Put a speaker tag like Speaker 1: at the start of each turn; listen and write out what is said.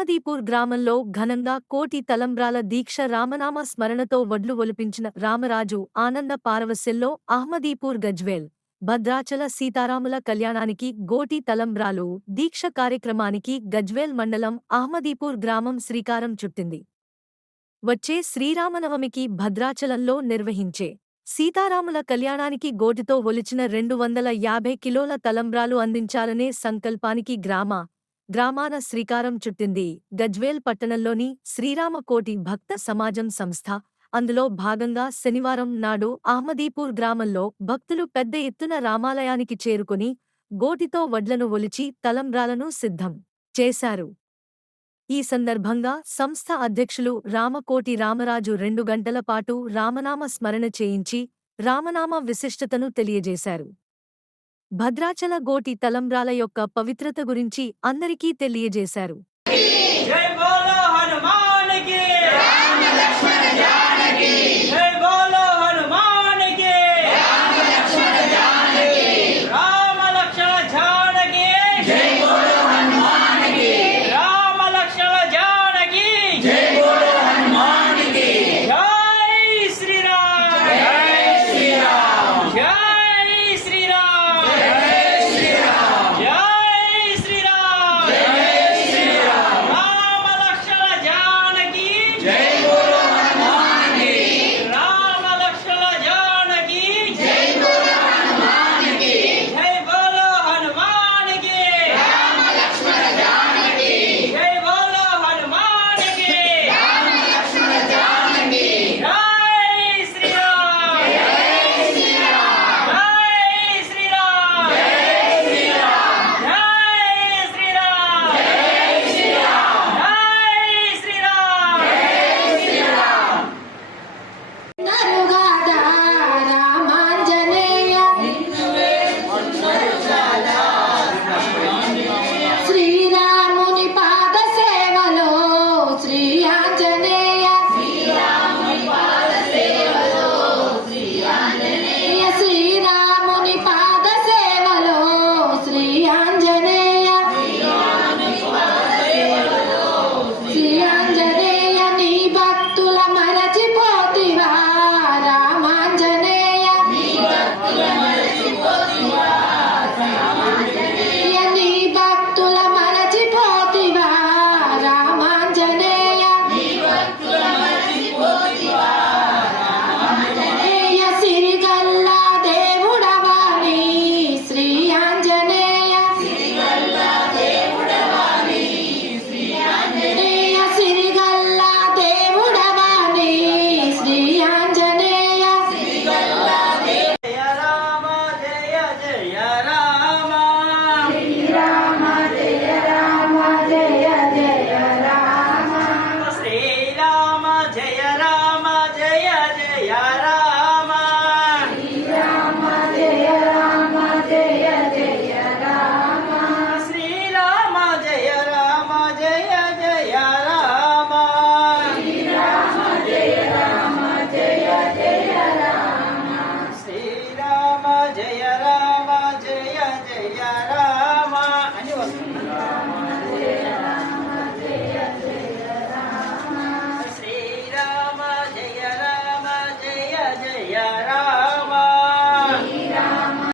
Speaker 1: అహ్మదీపూర్ గ్రామంలో ఘనంగా కోటి తలంబ్రాల దీక్ష రామనామ స్మరణతో వడ్లు ఒలిపించిన రామరాజు ఆనంద పారవశెల్లో అహ్మదీపూర్ గజ్వేల్ భద్రాచల సీతారాముల కళ్యాణానికి గోటి తలంబ్రాలు దీక్ష కార్యక్రమానికి గజ్వేల్ మండలం అహ్మదీపూర్ గ్రామం శ్రీకారం చుట్టింది. వచ్చే శ్రీరామనవమికి భద్రాచలంలో నిర్వహించే సీతారాముల కళ్యాణానికి గోటితో ఒలిచిన రెండు వందల యాభై కిలోల తలంబ్రాలు అందించాలనే సంకల్పానికి గ్రామ గ్రామాన శ్రీకారం చుట్టింది గజ్వేల్ పట్టణంలోని శ్రీరామకోటి భక్త సమాజం సంస్థ. అందులో భాగంగా శనివారం నాడు అహ్మదీపూర్ గ్రామంలో భక్తులు పెద్ద ఎత్తున రామాలయానికి చేరుకుని గోటితో వడ్లను ఒలిచి తలంబ్రాలను సిద్ధం చేశారు. ఈ సందర్భంగా సంస్థ అధ్యక్షులు రామకోటి రామరాజు రెండు గంటల పాటు రామనామ స్మరణ చేయించి రామనామ విశిష్టతను తెలియజేశారు. భద్రాచల గోటి తలంబ్రాల యొక్క పవిత్రత గురించి అందరికీ తెలియజేశారు.